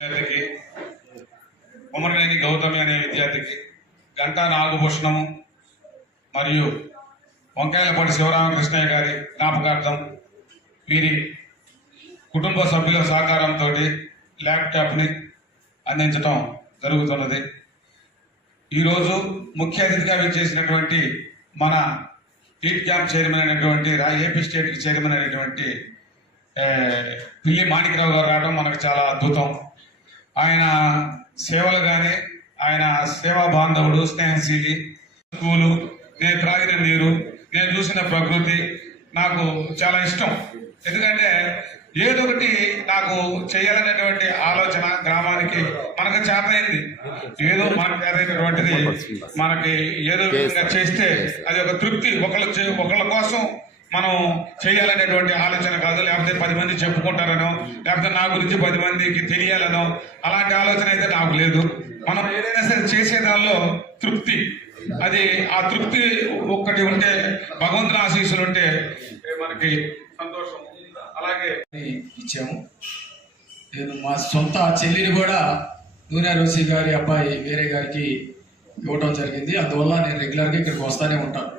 విద్యార్థికి కుమరనేని గౌతమి అనే విద్యార్థికి గంటా నాగభూషణము మరియు వంకాయలపాటి శివరామకృష్ణయ్య గారి జ్ఞాపకార్థం వీరి కుటుంబ సభ్యుల సహకారంతో ల్యాప్టాప్ని అందించడం జరుగుతున్నది. ఈరోజు ముఖ్య అతిథిగా విచ్చేసినటువంటి మన హీట్ క్యాంప్ చైర్మన్ అయినటువంటి ఏపీ స్టేట్కి చైర్మన్ అయినటువంటి పిల్లి మాణిక్రావు గారు రావడం మనకు చాలా అద్భుతం. ఆయన సేవలు కానీ ఆయన సేవా బాంధవుడు స్నేహశీలి స్కూలు నేను త్రాగిన నీరు నేను చూసిన ప్రకృతి నాకు చాలా ఇష్టం. ఎందుకంటే ఏదో ఒకటి నాకు చేయాలనేటువంటి ఆలోచన గ్రామానికి మనకు చేతనైంది. ఏదో మన చేతైనటువంటిది మనకి ఏదో విధంగా చేస్తే అది ఒక తృప్తి. ఒకళ్ళ చే- ఒకళ్ళ కోసం మనం చేయాలనేటువంటి ఆలోచన కాదు లేకపోతే పది మంది చెప్పుకుంటారనో లేకపోతే నా గురించి పది మందికి తెలియాలనో అలాంటి ఆలోచన అయితే నాకు లేదు. మనం ఏదైనా సరే చేసే దానిలో తృప్తి. అది ఆ తృప్తి ఒక్కటి ఉంటే భగవంతుని ఆశీస్సులు ఉంటే మనకి సంతోషం అలాగే ఇచ్చాము. నేను మా సొంత చెల్లిని కూడా నూనె రోసి గారి అబ్బాయి వేరే గారికి ఇవ్వడం జరిగింది. అందువల్ల నేను రెగ్యులర్గా ఇక్కడికి వస్తూనే ఉంటాను.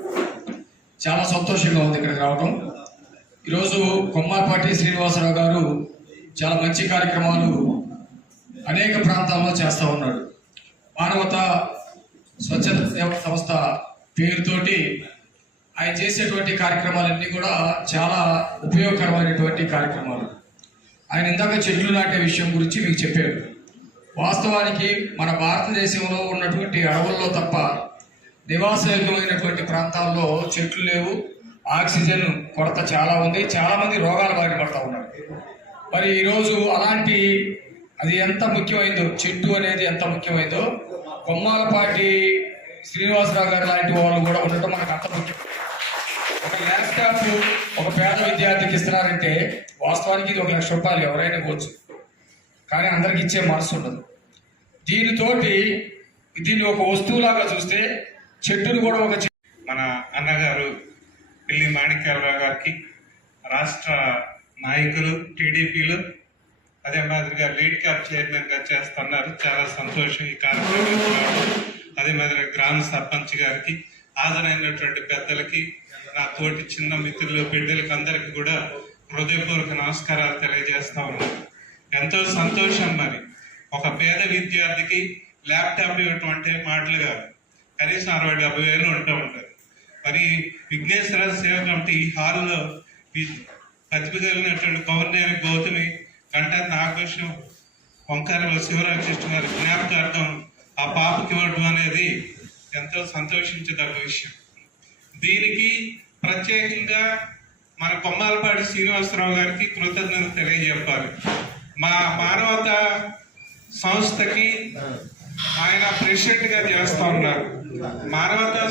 చాలా సంతోషంగా ఉంది ఇక్కడికి రావడం. ఈరోజు కొమ్మాపాటి శ్రీనివాసరావు గారు చాలా మంచి కార్యక్రమాలు అనేక ప్రాంతాల్లో చేస్తూ ఉన్నాడు మానవత స్వచ్ఛత సంస్థ పేరుతోటి ఆయన చేసేటువంటి కార్యక్రమాలన్నీ కూడా చాలా ఉపయోగకరమైనటువంటి కార్యక్రమాలు. ఆయన ఇందాక చెట్లు నాటే విషయం గురించి మీకు చెప్పారు వాస్తవానికి మన భారతదేశంలో ఉన్నటువంటి అడవుల్లో తప్ప నివాసయోగ్యమైనటువంటి ప్రాంతాల్లో చెట్లు లేవు ఆక్సిజన్ కొరత చాలా ఉంది చాలామంది రోగాలు బారిన పడతా ఉన్నారు. మరి ఈరోజు అలాంటి అది ఎంత ముఖ్యమైందో చెట్టు అనేది ఎంత ముఖ్యమైందో కొమ్మాలపాటి శ్రీనివాసరావు గారు లాంటి వాళ్ళు కూడా ఉండటం మనకు అంత ముఖ్యం. ఒక ల్యాప్టాప్ ఒక పేద విద్యార్థికి ఇస్తున్నారంటే వాస్తవానికి ఇది ఒక లక్ష రూపాయలు ఎవరైనా ఇవ్వచ్చు. కానీ అందరికి ఇచ్చే మనసు ఉండదు. దీనితోటి దీన్ని ఒక వస్తువులాగా చూస్తే చెట్టును కూడా ఒక మన అన్నగారు పిల్లి మాణిక్యాలరావు గారికి రాష్ట్ర నాయకులు టీడీపీలు అదే మాదిరిగా లీడ్ క్యాప్ చైర్మన్గా చేస్తున్నారు. చాలా సంతోషం ఈ కార్యక్రమం అదే మాదిరిగా గ్రామ సర్పంచ్ గారికి హాజరైనటువంటి పెద్దలకి నా తోటి చిన్న మిత్రులు బిడ్డలకి అందరికి కూడా హృదయపూర్వక నమస్కారాలు తెలియజేస్తా ఉన్నాను. ఎంతో సంతోషం మరి. ఒక పేద విద్యార్థికి ల్యాప్టాప్ ఇవ్వటం అంటే మాటలు కాదు. కనీసం అరవై డెబ్బై వేలు ఉంటూ ఉంటుంది మరి విఘ్నేశ్వర సేవ కమిటీ ఈ హాల్లో ప్రతిభ కలిగినటువంటి పౌర్ణమి గౌతమి గంటా నాగేశం వంకారల శివరామకృష్ణ గారి జ్ఞాపకార్థం ఆ పాపకి ఇవ్వడం అనేది ఎంతో సంతోషించదగ్గ విషయం. దీనికి ప్రత్యేకంగా మన కొమ్మాలపాటి శ్రీనివాసరావు గారికి కృతజ్ఞత తెలియజెప్పాలి. మా మానవత సంస్థకి ఆయన ప్రెసిడెంట్గా చేస్తూ చేస్తా ఉన్నారు. మానవతా